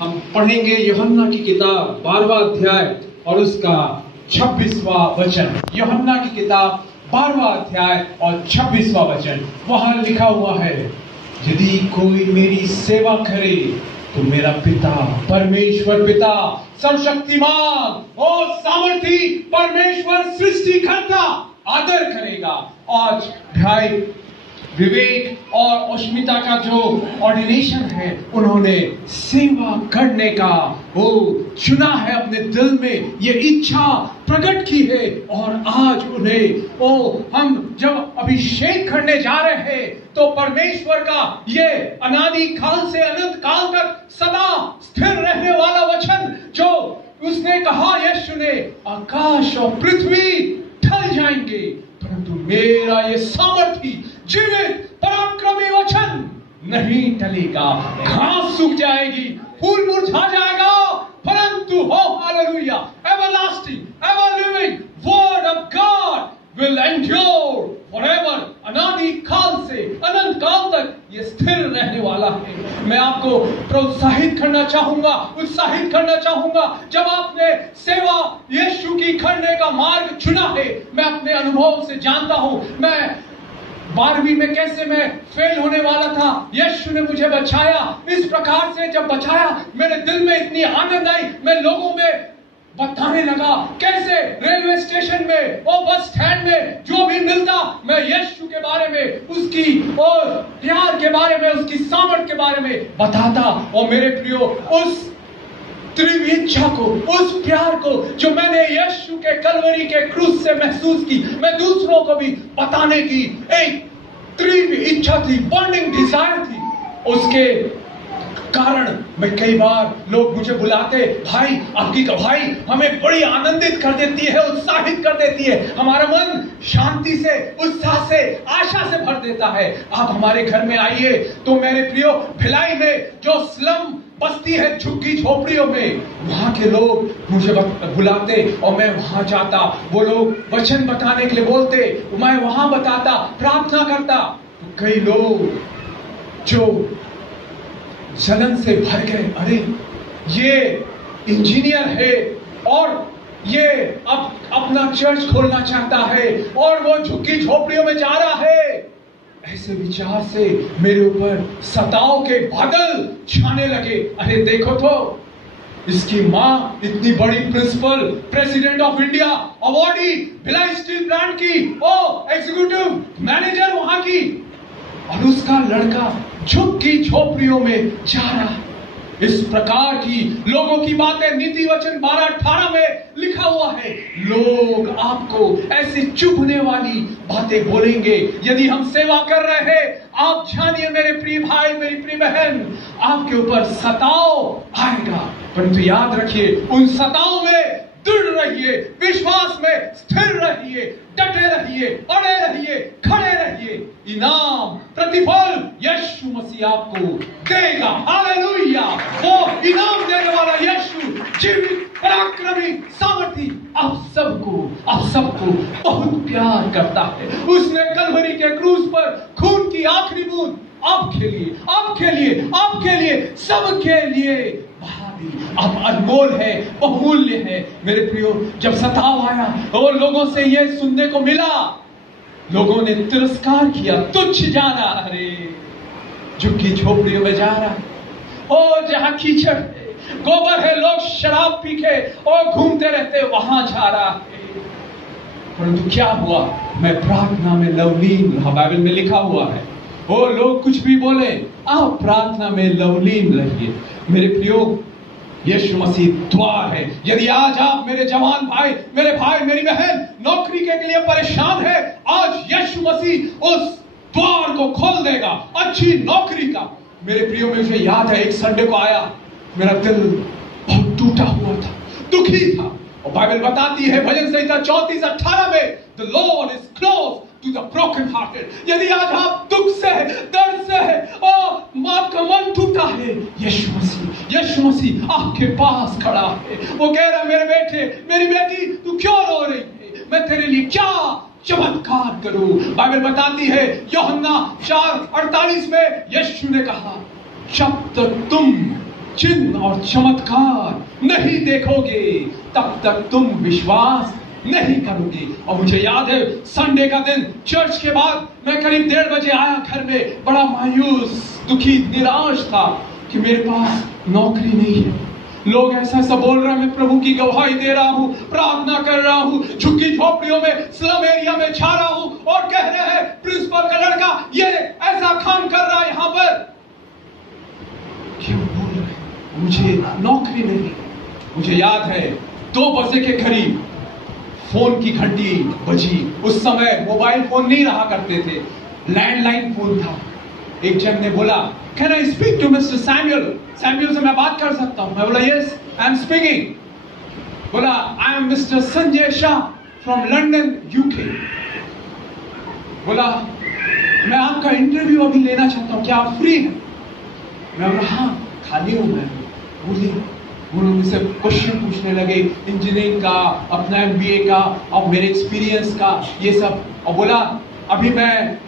हम पढ़ेंगे यूहन्ना की किताब 12वां अध्याय और उसका 26वां वचन। यूहन्ना की किताब 12वां अध्याय और 26वां वचन। वहां लिखा हुआ है, यदि कोई मेरी सेवा करे तो मेरा पिता परमेश्वर पिता सर्वशक्तिमान और सामर्थी परमेश्वर सृष्टिकर्ता आदर करेगा। आज भाई विवेक और अश्मिता का जो ऑर्डिनेशन है, उन्होंने सेवा करने का वो चुना है, अपने दिल में ये इच्छा प्रकट की है। और आज उन्हें हम जब अभिषेक करने जा रहे हैं तो परमेश्वर का ये अनादि काल से अनंत काल तक सदा स्थिर रहने वाला वचन जो उसने कहा, यीशु ने, आकाश और पृथ्वी ढल जाएंगे परंतु मेरा ये सामर्थी जीवित पराक्रमी वचन नहीं टलेगा। घास सूख जाएगी, फूल मुरझा जाएगा, परंतु हो hallelujah, everlasting ever living word of God will endure forever. अनादि काल से अनंत काल तक ये स्थिर रहने वाला है। मैं आपको प्रोत्साहित करना चाहूंगा, उत्साहित करना चाहूंगा। जब आपने सेवा यीशु की करने का मार्ग चुना है, मैं अपने अनुभव से जानता हूं, मैं 12वीं में कैसे मैं फेल होने वाला था, यीशु ने मुझे बचाया। इस प्रकार से जब बचाया, मेरे दिल में इतनी आनंद आई, मैं लोगों में बताने लगा कैसे रेलवे स्टेशन में और बस स्टैंड में जो भी मिलता, मैं यीशु के बारे में, उसकी और प्यार के बारे में, उसकी सामर्थ के बारे में बताता। और मेरे प्रियो, उस तीव्र इच्छा को, उस प्यार को जो मैंने यीशु के कलवरी के क्रूस से महसूस की, मैं दूसरों को भी बताने की एक तीव्र इच्छा थी, बर्निंग डिजायर थी। उसके कारण मैं कई बार लोग मुझे बुलाते, भाई आपकी भाई हमें बड़ी आनंदित कर देती है, उत्साहित कर देती है, हमारा मन शांति से, उत्साह से, आशा से भर देता है। आप हमारे घर में आइए। तो मेरे प्रियो, भिलाई में जो स्लम बस्ती है, झुग्गी झोपड़ियों में, वहां के लोग मुझे बुलाते और मैं वहां जाता। वो लोग वचन बताने के लिए बोलते, मैं वहां बताता, प्रार्थना करता। तो कई लोग जो जलन से भर गए, अरे ये इंजीनियर है और ये अब अपना चर्च खोलना चाहता है और वो झुग्गी झोपड़ियों में जा रहा है। ऐसे विचार से मेरे ऊपर सताव के बादल छाने लगे। अरे देखो तो, इसकी माँ इतनी बड़ी principal, president of India, awardee, Bhilai steel plant की, ओ एग्जीक्यूटिव मैनेजर वहां की, और उसका लड़का झुग्गी झोपड़ियों में जा रहा है। इस प्रकार की लोगों की बातें नीति वचन 12:18 में लिखा हुआ है। लोग आपको ऐसी चुभने वाली बातें बोलेंगे। यदि हम सेवा कर रहे हैं, आप जानिए मेरे प्रिय भाई, मेरी प्रिय बहन, आपके ऊपर सताव आएगा, परंतु याद रखिए, उन सताव में दृढ़ रहिए, विश्वास में स्थिर रहिए, डटे रहिए, अड़े रहिए, खड़े रहिए। इनाम, प्रतिफल यीशु मसीह आपको देगा। हालेलुया! वो इनाम देने वाला यीशु, जीवित पराक्रमी सामर्थी, आप सबको बहुत प्यार करता है। उसने कलवरी के क्रूस पर खून की आखिरी बूंद आपके लिए, सबके लिए आप अनमोल है, बहुमूल्य है। मेरे प्रियो, जब सताव आया और लोगों से यह सुनने को मिला, लोगों ने तिरस्कार किया, तुच्छ जाना, अरे झुग्गी झोपड़ियों में जा रहा है, ओ जहां कीचड़ है, गोबर है, लोग शराब पी के और घूमते रहते, वहां जा रहा है। परंतु क्या हुआ? मैं प्रार्थना में लवलीन रहा। बाइबल में लिखा हुआ है, वो लोग कुछ भी बोले, आप प्रार्थना में लवलीन रहिए। मेरे प्रियो, यीशु मसीह द्वार है। यदि आज आप मेरे जवान भाई, मेरे भाई, मेरी बहन नौकरी के लिए परेशान है, आज यीशु मसीह उस द्वार को खोल देगा, अच्छी नौकरी का। मेरे प्रियो, मुझे याद है, एक संडे को आया, मेरा दिल बहुत टूटा हुआ था, दुखी था। और बाइबल बताती है, भजन संहिता 34:18 में, The Lord is close to the broken hearted। यदि आज आप दुख से, दर्द से और आपका मन टूटा है, यीशु मसीह आपके पास खड़ा है। वो कह रहा है, मेरे बेटे, मेरी बेटी, तू क्यों रो रही है? मैं तेरे लिए क्या चमत्कार करूं? बाइबल बताती है, यूहन्ना 4:48 में यीशु ने कहा, जब तक तुम चिन्ह और चमत्कार नहीं देखोगे तब तक तुम विश्वास नहीं करोगे। और मुझे याद है संडे का दिन चर्च के बाद मैं करीब 1:30 बजे आया घर में, बड़ा मायूस, दुखी, निराश था कि मेरे पास नौकरी नहीं है। लोग ऐसा ऐसा बोल रहे हैं, मैं प्रभु की गवाही दे रहा हूं, प्रार्थना कर रहा हूं, झुग्गी झोपड़ियों में, स्लम एरिया में छा रहा हूं, और कह रहे हैं प्रिंसिपल का लड़का ये ऐसा काम कर रहा है यहां पर। क्यों बोल रहे हैं? मुझे नौकरी नहीं। मुझे याद है 2 बजे के करीब फोन की घंटी बजी। उस समय मोबाइल फोन नहीं रहा करते थे, लैंडलाइन फोन था। एक जन ने बोला, can I speak to mister Samuel? Samuel से मैं बात कर सकता हूं? मैं बोला, यस आई एम स्पीकिंग। बोला, I am mister Sanjay Shah from London UK. बोला, मैं आपका इंटरव्यू अभी लेना चाहता हूं, क्या आप फ्री हैं? मैं बोला, हाँ खाली हूं मैं। बोलिए। उन्होंने मुझसे क्वेश्चन पूछने लगे इंजीनियरिंग का, अपना MBA का और मेरे एक्सपीरियंस का, ये सब। और बोला, अभी मैं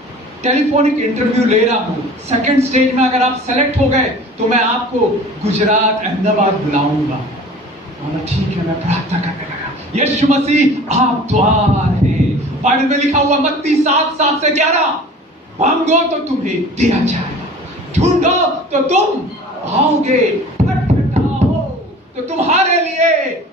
टेलीफोनिक इंटरव्यू ले रहा हूं, 2nd स्टेज में अगर आप सेलेक्ट हो गए तो मैं आपको गुजरात, अहमदाबाद बुलाऊंगा। बोला, ठीक है। मैं प्रार्थना करने लगा, यीशु मसीह आप द्वार हैं। बाइबल में लिखा हुआ मत्ती 7:7 से 11, मांगो तो तुम्हें दिया जाएगा, ढूंढो तो तुम पाओगे, तो तुम्हारे लिए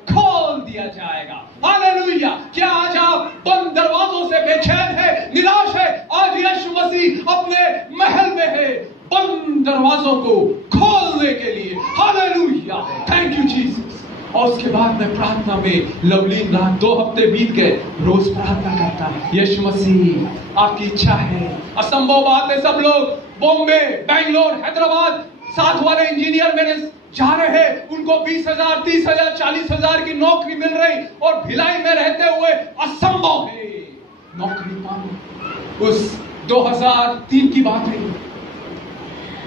खोल दिया जाएगा। हालेलुया। क्या आज आप बंद दरवाजों से बेचैन है, निराश है? आज यीशु मसीह अपने महल में है, बंद दरवाजों को खोलने के लिए। Hallelujah, thank you Jesus. और उसके बाद मैं प्रार्थना में लवलीन रहा। 2 हफ्ते बीत गए, रोज प्रार्थना करता, यीशु मसीह आपकी इच्छा है। असंभव बात है, सब लोग बॉम्बे, बेंगलोर, हैदराबाद, साथ वाले इंजीनियर मेरे जा रहे हैं, उनको 20,000, 30,000, 40,000 की नौकरी मिल रही, और भिलाई में रहते हुए असंभव है नौकरी पाना। उस 2003 की बात है,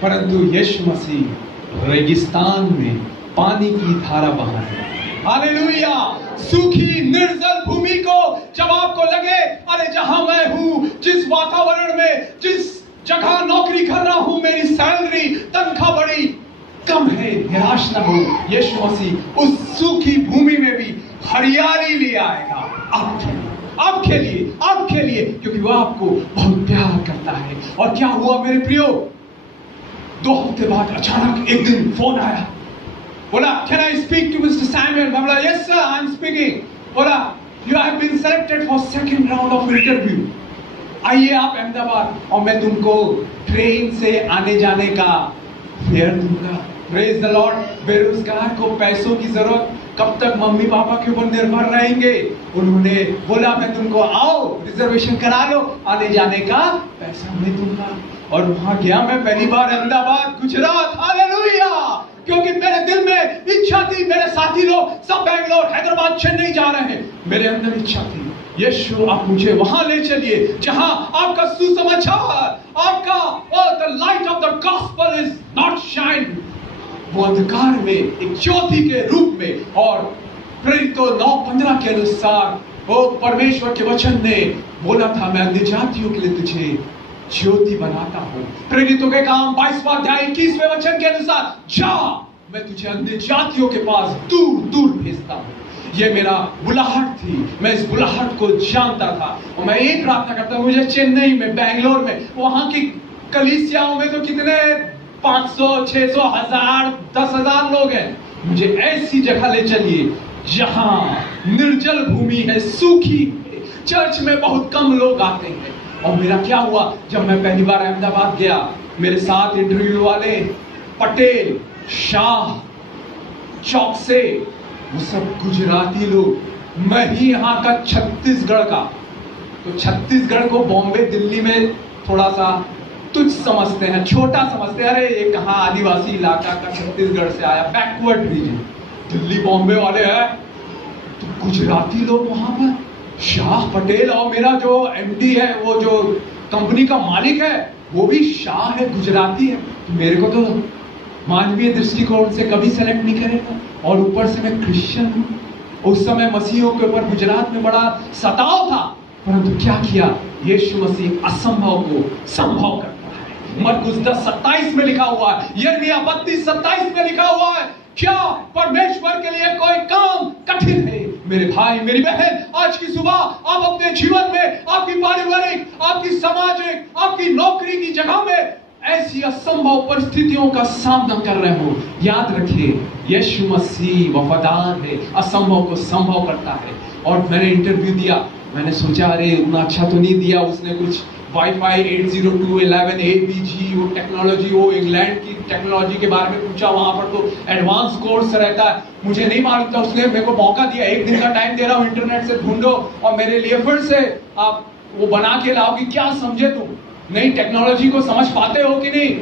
परंतु यीशु मसीह रेगिस्तान में पानी की धारा बहा है। हालेलुया। सूखी निर्जल भूमि को जब आपको लगे, अरे जहां मैं हूं, जिस वातावरण में, जिस जगह नौकरी कर रहा हूं, मेरी सैलरी, तनख्वाह बड़ी कम है, निराश न हो। यीशु मसीह उस सूखी भूमि में भी हरियाली ले आएगा आपके लिए, क्योंकि वो आपको बहुत प्यार करता है। और क्या हुआ मेरे प्रियो, 2 हफ्ते बाद अचानक एक दिन फोन आया। बोला, can I speak to mister Samuel? मैं बोला, yes sir I am speaking. बोला, you have been selected for 2nd round of interview. आइए आप अहमदाबाद, और मैं तुमको ट्रेन से आने जाने का फेयर दूंगा। Praise the Lord. बेरोजगार को पैसों की जरूरत, कब तक मम्मी पापा के ऊपर निर्भर रहेंगे? उन्होंने बोला, मैं तुमको आओ, रिजर्वेशन करा लो, आने जाने का पैसा मैं दूंगा। और वहां गया मैं पहली बार, अहमदाबाद, गुजरात। हालेलुया। क्योंकि मेरे दिल में इच्छा थी, मेरे साथी लोग सब बेंगलोर, हैदराबाद, चेन्नई जा रहे हैं, मेरे अंदर इच्छा थी, यीशु आप मुझे वहां ले चलिए जहां आपका सुसमाचार, आपका the light of the gospel is not shine, वो अंधकार में एक ज्योति के रूप में। और प्रेरितों 9:15 के अनुसार वो परमेश्वर के वचन ने बोला था, मैं अन्य जातियों के लिए तुझे ज्योति बनाता हूं। प्रेरितों के काम 22वां अध्याय 21वें वचन के अनुसार, जा मैं तुझे अन्य जातियों के पास दूर दूर भेजता हूं। ये मेरा बुलाहट थी, मैं इस बुलाहट को जानता था। और मैं एक प्रार्थना करता हूं, मुझे चेन्नई में, बेंगलोर में, वहां की कलीसियाओं में तो कितने 500, 600, 1000, 10,000 लोग हैं। मुझे ऐसी जगह ले चलिए जहां निर्जल भूमि है, सूखी है, चर्च में बहुत कम लोग आते हैं। और मेरा क्या हुआ, जब मैं पहली बार अहमदाबाद गया, मेरे साथ इंटरव्यू वाले पटेल, शाह, चौकसे, वो सब गुजराती लोग। मैं ही यहाँ का छत्तीसगढ़ का, तो छत्तीसगढ़ को बॉम्बे, दिल्ली में थोड़ा सा तुच्छ समझते हैं, छोटा समझते हैं, अरे ये कहाँ आदिवासी इलाका का, छत्तीसगढ़ से आया, बैकवर्ड रीजन। दिल्ली बॉम्बे वाले हैं, तो गुजराती लोग वहां पर, शाह, पटेल, और मेरा जो MD है, वो जो कंपनी का मालिक है, वो भी शाह है, गुजराती है। तो मेरे को तो मानवीय दृष्टिकोण से कभी सेलेक्ट नहीं करेगा, और ऊपर से मैं क्रिश्चियन हूं। उस समय मसीहों के ऊपर गुजरात में बड़ा सताव था, परंतु क्या किया, यीशु मसीह असंभव को संभव करता है। मरकुस 10:27 में लिखा हुआ है, यिर्मयाह 32:27 में लिखा हुआ है। क्या परमेश्वर के लिए कोई काम कठिन है? मेरे भाई मेरी बहन, आज की सुबह आप अपने जीवन में, आपकी पारिवारिक, आपकी सामाजिक, आपकी नौकरी की जगह में ऐसी असंभव परिस्थितियों का सामना कर रहे हो, याद रखिए यीशु मसीह वफादार है, असंभव को संभव करता है। और मैंने इंटरव्यू दिया, मैंने सोचा अरे उतना अच्छा तो नहीं दिया, उसने कुछ वाईफाई 802.11 ABG वो टेक्नोलॉजी, वो इंग्लैंड की टेक्नोलॉजी के बारे में पूछा, वहां पर तो एडवांस कोर्स रहता है, मुझे नहीं मालूम था। उसने मेरे को मौका दिया, 1 दिन का टाइम दे रहा हूँ, इंटरनेट से ढूंढो और मेरे लिए फिर से आप वो बना के लाओ कि क्या समझे तुम, नई टेक्नोलॉजी को समझ पाते हो कि नहीं।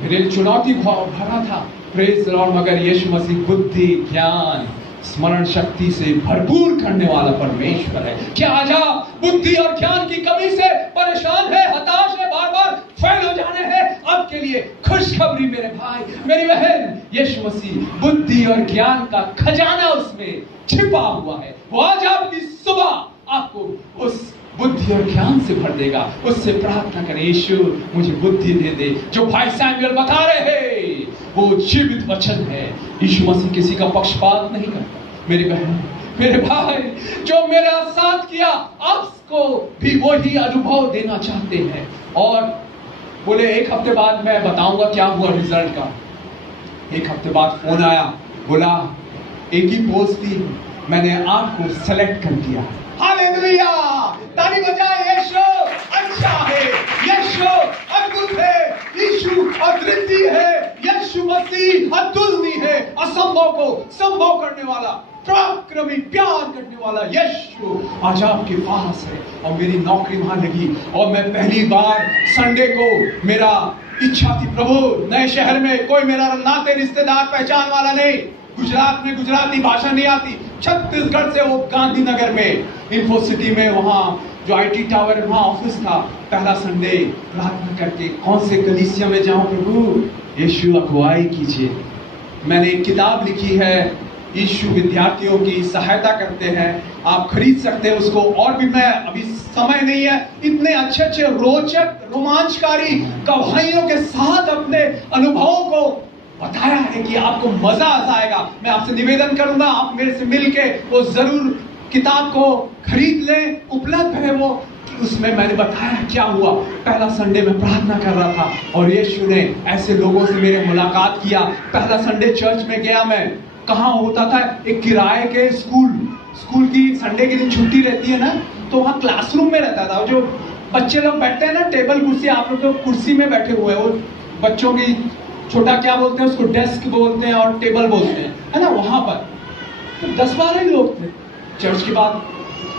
मेरे लिए चुनौती भरा था, प्रेज लॉर्ड, मगर यीशु मसीह बुद्धि, ज्ञान, स्मरण शक्ति से भरपूर करने वाला परमेश्वर है। क्या आज आप बुद्धि और ज्ञान की कमी से परेशान है, हताश है, बार बार फेल हो जाने हैं? आपके लिए खुशखबरी मेरे भाई मेरी बहन, यीशु मसीह बुद्धि और ज्ञान का खजाना उसमें छिपा हुआ है। वो आज आपकी सुबह आपको उस बुद्धि और ज्ञान से भर देगा। उससे प्रार्थना करें, यीशु मुझे बुद्धि दे दे। जो भाई सैमुएल बता रहे हैं वो जीवित वचन है। यीशु मसीह किसी का पक्षपात नहीं करता। मेरी बहन मेरे भाई, जो मेरा साथ किया आपको भी वही अनुभव देना चाहते हैं। और बोले 1 हफ्ते बाद मैं बताऊंगा क्या हुआ रिजल्ट का। 1 हफ्ते बाद फोन आया, बोला एक ही पोस्ट थी, मैंने आपको सेलेक्ट कर दिया। हालेलुया, ताली बजाए। यीशु अच्छा है, यीशु अद्भुत है, यीशु अद्वितीय है, यीशु मसीह अतुलनीय है, असंभव को संभव करने वाला, पराक्रमी, प्यार करने वाला यीशु आज आपके पास है। और मेरी नौकरी वहां लगी और मैं पहली बार संडे को, मेरा इच्छा थी प्रभु नए शहर में कोई मेरा नाते रिश्तेदार पहचान वाला नहीं, गुजरात में गुजराती भाषा नहीं आती, छत्तीसगढ़ से वो गांधीनगर में इन्फोसिटी में वहां जो आईटी टावर है वहां ऑफिस था। पहला संडे प्रार्थना करके कौन से कलीसिया में जाऊं प्रभु, यीशु अगुवाई कीजिए। मैंने एक किताब लिखी है, यीशु विद्यार्थियों की सहायता करते हैं, आप खरीद सकते हैं उसको। और भी मैं अभी समय नहीं है, इतने अच्छे अच्छे रोचक रोमांचकारी गवाहियों के साथ अपने अनुभवों को बताया है कि आपको मजा आ जाएगा। मैं आपसे निवेदन करूंगा आप मेरे से मिलके वो जरूर किताब को खरीद लें, उपलब्ध है वो। उसमें मैंने बताया क्या हुआ। पहला संडे में प्रार्थना कर रहा था और यीशु ने ऐसे लोगों से मेरे मुलाकात किया। पहला संडे चर्च में गया मैं, कहाँ होता था, एक किराए के स्कूल की संडे के दिन छुट्टी रहती है ना, तो वहाँ क्लासरूम में रहता था। जो बच्चे लोग बैठते हैं ना टेबल कुर्सी, आप लोग तो कुर्सी में बैठे हुए हो, बच्चों की छोटा क्या बोलते हैं उसको, डेस्क बोलते हैं और टेबल बोलते हैं, है ना। वहां पर तो 10-12 लोग थे। चर्च के बाद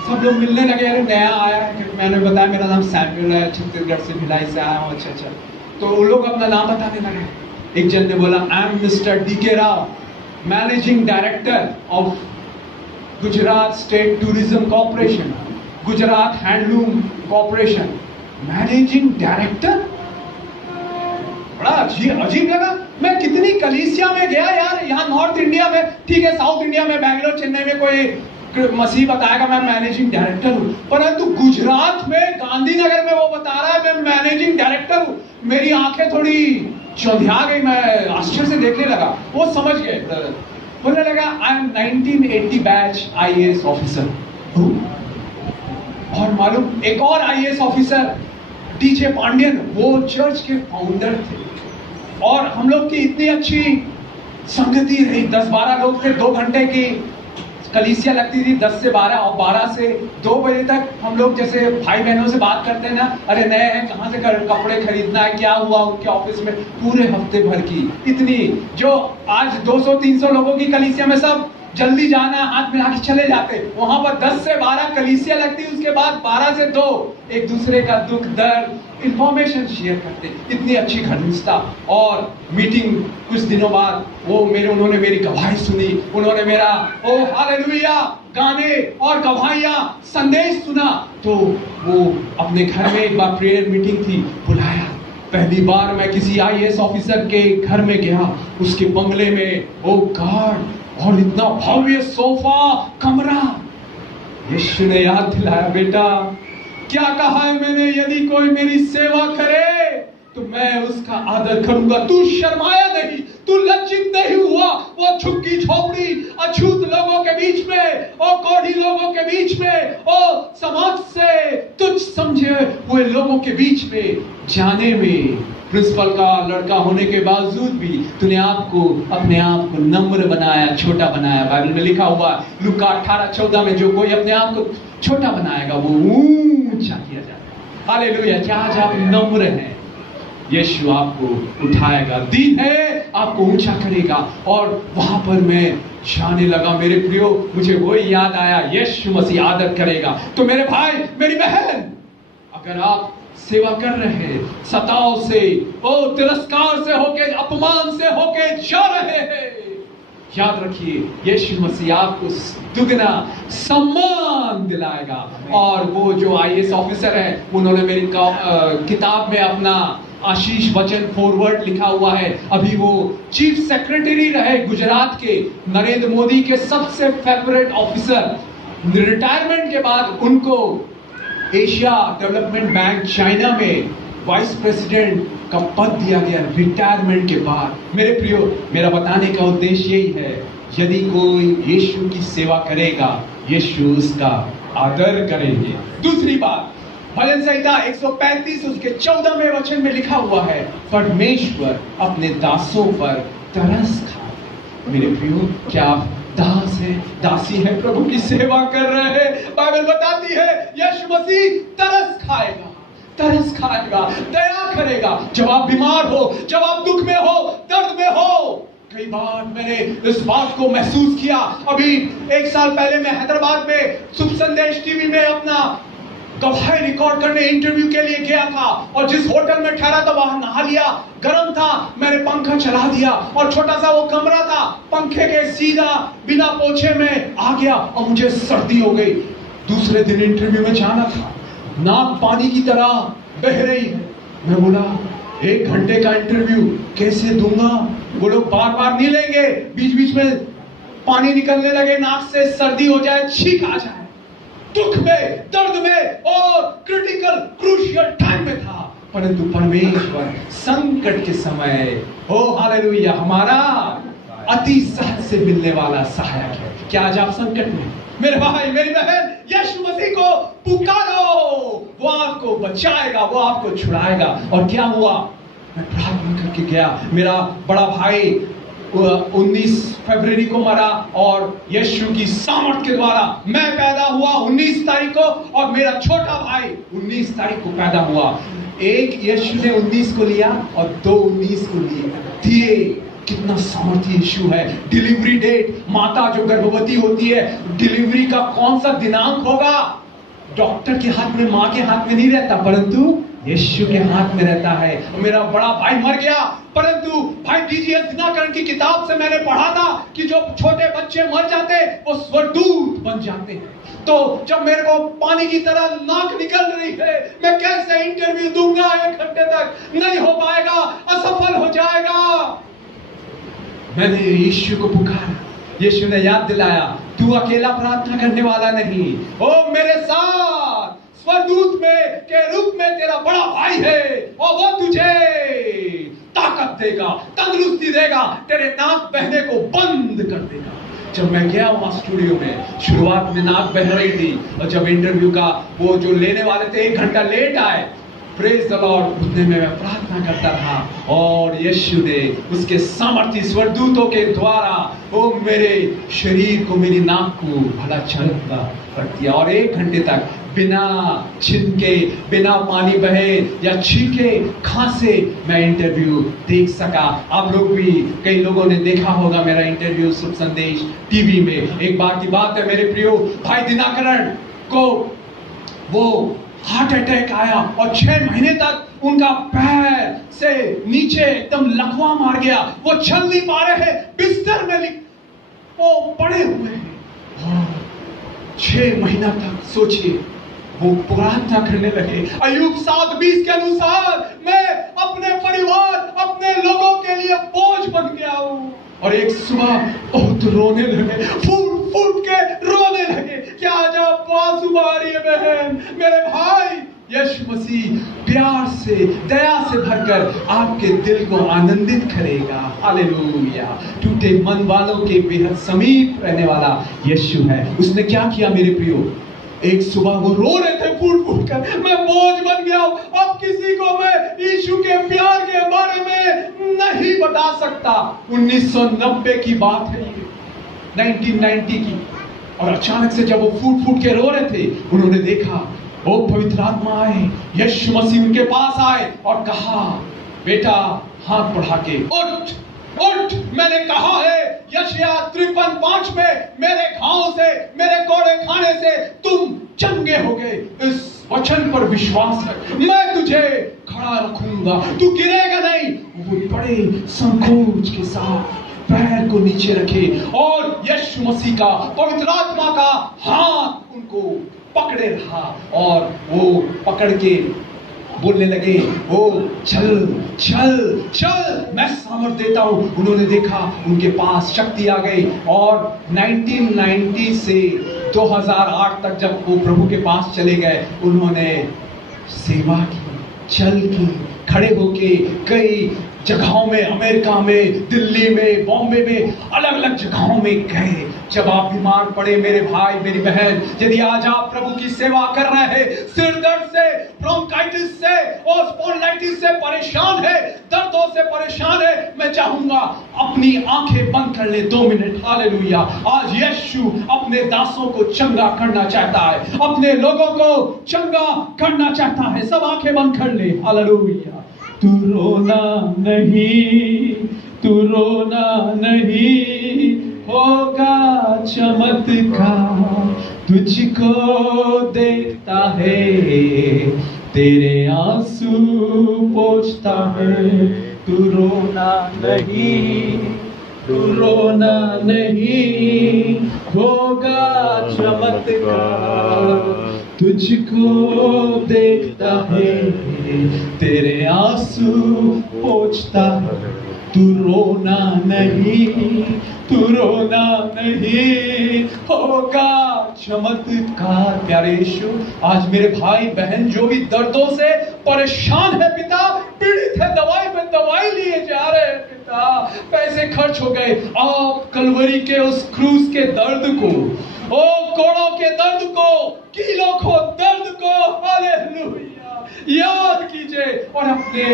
सब लोग मिलने लगे, अरे नया आया है, मैंने बताया मेरा नाम सैमुएल है, छत्तीसगढ़ से भिलाई से आया हूँ। अच्छा। तो वो लोग अपना नाम बताने लगे। एक जन ने बोला, I am mister DK Rao, managing director of Gujarat state tourism corporation, Gujarat handloom corporation. Managing director, बड़ा अजीब लगा। मैं कितनी कलीसिया में गया यार, यहाँ नॉर्थ इंडिया में ठीक है, साउथ इंडिया में बेंगलोर चेन्नई में कोई मसीह बताएगा मैं मैनेजिंग डायरेक्टर हूँ, परंतु गुजरात में गांधीनगर में वो बता रहा है मैं मैनेजिंग डायरेक्टर हूँ। मेरी आंखें थोड़ी चौंधिया गई, मैं आश्चर्य से देखने लगा। वो समझ गए, बोलने लगा I am 1980 batch IAS officer. और मालूम एक और IAS ऑफिसर DJ पांडियन, वो चर्च के फाउंडर थे। और हम लोग की इतनी अच्छी संगति रही, 10-12 लोग थे, 2 घंटे की कलीसिया लगती थी, 10 से 12 और 12 से 2 बजे तक हम लोग जैसे भाई बहनों से बात करते हैं ना, अरे नए हैं कहाँ से कपड़े खरीदना है, क्या हुआ उनके ऑफिस में, पूरे हफ्ते भर की इतनी, जो आज 200-300 लोगों की कलीसिया में सब जल्दी जाना हाथ मिला के चले जाते, वहां पर 10 से 12 कलीसिया लगती, उसके बाद 12 से 2 एक दूसरे का दुख दर्द इंफॉर्मेशन शेयर करते, इतनी अच्छी घनिष्ठता। और मीटिंग कुछ दिनों बाद उन्होंने मेरी गवाही सुनी, उन्होंने मेरा ओ हालेलुया गाने और गवाहियां संदेश सुना। तो वो अपने घर में एक बार प्रेयर मीटिंग थी, बुलाया। पहली बार मैं किसी IAS ऑफिसर के घर में गया, उसके बंगले में, ओ गॉड, और इतना भव्य सोफा कमरा। यीशु ने याद दिलाया, बेटा क्या कहा है मैंने, यदि कोई मेरी सेवा करे तो मैं उसका आदर करूंगा। तू शर्माया नहीं, तू लज्जित नहीं हुआ। वो झुग्गी झोपड़ी अछूत लोगों के बीच में और कोढ़ी लोगों के बीच में और समाज से तुच्छ समझे हुए लोगों के बीच में जाने में, प्रिंसिपल का लड़का होने के बावजूद भी तूने अपने आप को नम्र बनाया, छोटा बनाया। बाइबल में लिखा हुआ लूका 18:14 में, जो कोई अपने आप को छोटा बनाएगा वो ऊंचा किया जाएगा। हालेलुया। आज आप नम्र हैं, यीशु आपको उठाएगा, दीन है आपको ऊंचा करेगा। और वहां पर मैं जाने लगा मेरे प्रियो, मुझे वही याद आया, यीशु मसीह आदर करेगा। तो मेरे भाई मेरी बहन, अगर आप सेवा कर रहे हैं, सताव से तिरस्कार से होके, अपमान से होके जा रहे हैं, याद रखिए यीशु मसीह आपको दुगना सम्मान दिलाएगा। और वो जो IAS ऑफिसर है, उन्होंने मेरी किताब में अपना आशीष वचन फॉरवर्ड लिखा हुआ है। अभी वो चीफ सेक्रेटरी रहे गुजरात के, नरेंद्र मोदी के सबसे फेवरेट ऑफिसर। रिटायरमेंट के बाद उनको एशिया डेवलपमेंट बैंक चाइना में वाइस प्रेसिडेंट का पद दिया गया रिटायरमेंट के बाद। मेरे प्रियो, मेरा बताने का उद्देश्य यही है, यदि कोई यीशु की सेवा करेगा, यीशु उसका आदर करेंगे। दूसरी बात, भजन संहिता 135 उसके 14वें वचन में लिखा हुआ है, परमेश्वर अपने दासों पर तरस खाए। मेरे प्रियो, क्या आप दास है, दासी है, प्रभु की सेवा कर रहे हैं? बाइबल बताती है यीशु मसीह तरस खाएगा, तरस खाएगा, दया करेगा। जब आप बीमार हो, जब आप दुख में हो, दर्द में हो, कई बार मैंने इस बात को महसूस किया। अभी 1 साल पहले मैं हैदराबाद में शुभ संदेश टीवी में अपना गवाही रिकॉर्ड करने इंटरव्यू के लिए गया था, और जिस होटल में ठहरा था वहां नहा लिया, गर्म था, मैंने पंखा चला दिया और छोटा सा वो कमरा था, पंखे के सीधा बिना पोछे में आ गया और मुझे सर्दी हो गई। दूसरे दिन इंटरव्यू में जाना था, नाक पानी की तरह बह रही है। मैं बोला 1 घंटे का इंटरव्यू कैसे दूंगा? वो लोग बार बार नहीं लेंगे, बीच बीच में पानी निकलने लगे नाक से, सर्दी हो जाए, छींक आ जाए। दुख में, दर्द में और क्रिटिकल क्रूशियल टाइम में था, परंतु परमेश्वर संकट के समय, ओ हालेलुया, हमारा अति सहज से मिलने वाला सहायक है। क्या आज आप संकट में? मेरे भाई मेरी बहन, यीशु मसीह को पुकारो, वो आपको बचाएगा, वो आपको छुड़ाएगा। और क्या हुआ, मैं प्रार्थना करके गया। मेरा बड़ा भाई 19 फरवरी को मरा और यीशु की सामर्थ के द्वारा मैं पैदा हुआ 19 तारीख को, और मेरा छोटा भाई 19 तारीख को पैदा हुआ। एक यीशु ने 19 को लिया और 2 19 को दिए। कितना सामर्थ्य यीशु है। डिलीवरी डेट, माता जो गर्भवती होती है, डिलीवरी का कौन सा दिनांक होगा, डॉक्टर के हाथ में, माँ के हाथ में नहीं रहता, परंतु यीशु के हाथ में रहता है। मेरा बड़ा भाई मर गया, परंतु भाई डीजीएस दिनाकरण की किताब से मैंने पढ़ा था कि जो छोटे बच्चे मर जाते वो स्वर्गदूत बन जाते हैं। तो जब मेरे को पानी की तरह नाक निकल रही है, मैं कैसे इंटरव्यू दूंगा? 1 घंटे तक नहीं हो पाएगा, असफल हो जाएगा। मैंने यीशु को पुकारा, यीशु ने याद दिलाया, तू अकेला प्रार्थना करने वाला नहीं, ओ मेरे साथ स्वर्गदूत में के रूप में तेरा बड़ा भाई है, और वो तुझे ताकत देगा, तंदुरुस्ती देगा, तेरे नाक बहने को बंद कर देगा। जब मैं गया वहां स्टूडियो में, शुरुआत में नाक बह रही थी, और जब इंटरव्यू का वो जो लेने वाले थे 1 घंटा लेट आए, प्रेज द लॉर्ड, उतने में मैं प्रार्थना करता रहा, और यीशु ने उसके सामर्थ्य स्वर्गदूतों के द्वारा वो मेरे शरीर को, मेरी नाक को भला चलता रख दिया। और 1 घंटे तक बिना छिनके, बिना पानी बहे या छींके, खांसे मैं इंटरव्यू देख सका। आप लोग भी, कई लोगों ने देखा होगा मेरा इंटरव्यू शुभ संदेश टीवी में। एक बार की बात है मेरे प्रियो, भाई दिनाकरण को वो हार्ट अटैक आया और 6 महीने तक उनका पैर से नीचे एकदम लकवा मार गया, वो चल नहीं पा रहे हैं, बिस्तर में वो पड़े हुए हैं। 6 महीना तक सोचिए, वो प्रार्थना करने लगे। अय्यूब 7:20 के अनुसार मैं अपने परिवार, अपने लोगों के लिए बोझ बन गया हूं। और एक सुबह बहुत रोने लगे, फूट के रोने लगे। क्या आज आप आंसू आ रही है बहन? मेरे भाई यीशु मसीह प्यार से, दया से भरकर आपके दिल को आनंदित करेगा। हालेलुया। टूटे मन वालों के बेहद समीप रहने वाला यीशु है। उसने क्या किया मेरे प्रियो? एक सुबह वो रो रहे थे फूट फूट कर, मैं बोझ बन गया हूं, अब किसी को मैं यीशु के प्यार के बारे में नहीं बता सकता। 1990 की बात है, 1990 की। और अचानक से जब वो फूट फूट के रो रहे थे, उन्होंने देखा वो पवित्र आत्मा आए, यीशु मसीह उनके पास आए और कहा, बेटा हाथ बढ़ा के उठ उठ, मैंने कहा है यशायाह 53:5 में, मेरे घाव से, मेरे कोड़े खाने से तुम चंगे हो गए। इस वचन पर विश्वास रख, मैं तुझे खड़ा रखूंगा, तू गिरेगा नहीं। वो बड़े संकोच के साथ पैर को नीचे रखे और यीशु मसीह का, पवित्र आत्मा का हाथ उनको पकड़े रहा और वो पकड़ के बोलने लगे, ओ चल चल चल, मैं सामर्थ देता हूं। उन्होंने देखा उनके पास शक्ति आ गई और 1990 से 2008 तक जब वो प्रभु के पास चले गए, उन्होंने सेवा की, चल की, खड़े होके कई जगहों में, अमेरिका में, दिल्ली में, बॉम्बे में, अलग अलग जगहों में गए। जब आप बीमार पड़े मेरे भाई मेरी बहन, यदि आज आप प्रभु की सेवा कर रहे हैं, सिर दर्द से, ब्रोंकाइटिस से और स्पॉन्डिलाइटिस से परेशान है, दर्दों से परेशान है, मैं चाहूंगा अपनी आंखें बंद कर ले 2 मिनट। हालेलुया। आज यीशु अपने दासों को चंगा करना चाहता है, अपने लोगों को चंगा करना चाहता है। सब आंखें बंद कर ले। हालेलुया। तू रोना नहीं, तू रोना नहीं, होगा चमत्कार, तुझको देखता है, तेरे आंसू पोंछता है। तू रोना नहीं, तू रोना नहीं, होगा चमत्कार, तुझको देखता है, तेरे आंसू पोंछता है। तू रोना नहीं, तू रोना नहीं, होगा चमत्कार। प्यारे यीशु, आज मेरे भाई बहन जो भी दर्दों से परेशान है पिता, पीड़ित है, दवाई पे दवाई लिए जा रहे हैं पिता, पैसे खर्च हो गए, आप कलवरी के उस क्रूस के दर्द को, ओ कोड़ों के दर्द को, कीलों को दर्द को, हालेलुया, याद कीजिए और अपने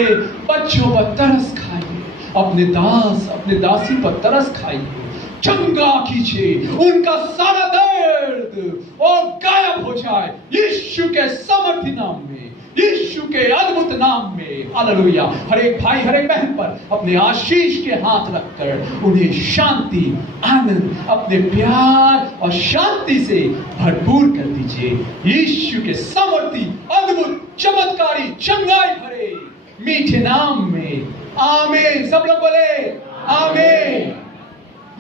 बच्चों पर तरस खाइए, अपने दास, अपने दासी पर तरस खाइए, चंगा कीजिए, उनका सारा दर्द और गायब हो जाए यीशु के सामर्थी नाम में, यीशु के अद्भुत नाम में। हालेलुया। हर एक भाई, हर एक बहन पर अपने आशीष के हाथ रखकर उन्हें शांति, आनंद, अपने प्यार और शांति से भरपूर कर दीजिए। यीशु के सामर्थी, अद्भुत, चमत्कारी, चंगाई भरे मीठे नाम में, आमीन। सब लोग बोले आमीन।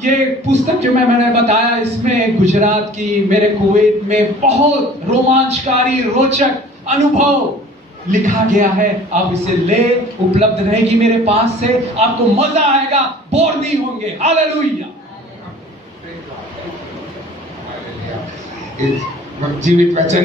ये पुस्तक जो मैंने बताया, इसमें गुजरात की, मेरे कुवैत में बहुत रोमांचकारी, रोचक अनुभव लिखा गया है। आप इसे ले, उपलब्ध रहेगी मेरे पास से, आपको मजा आएगा, बोर नहीं होंगे। हालेलुया। जीवित वचन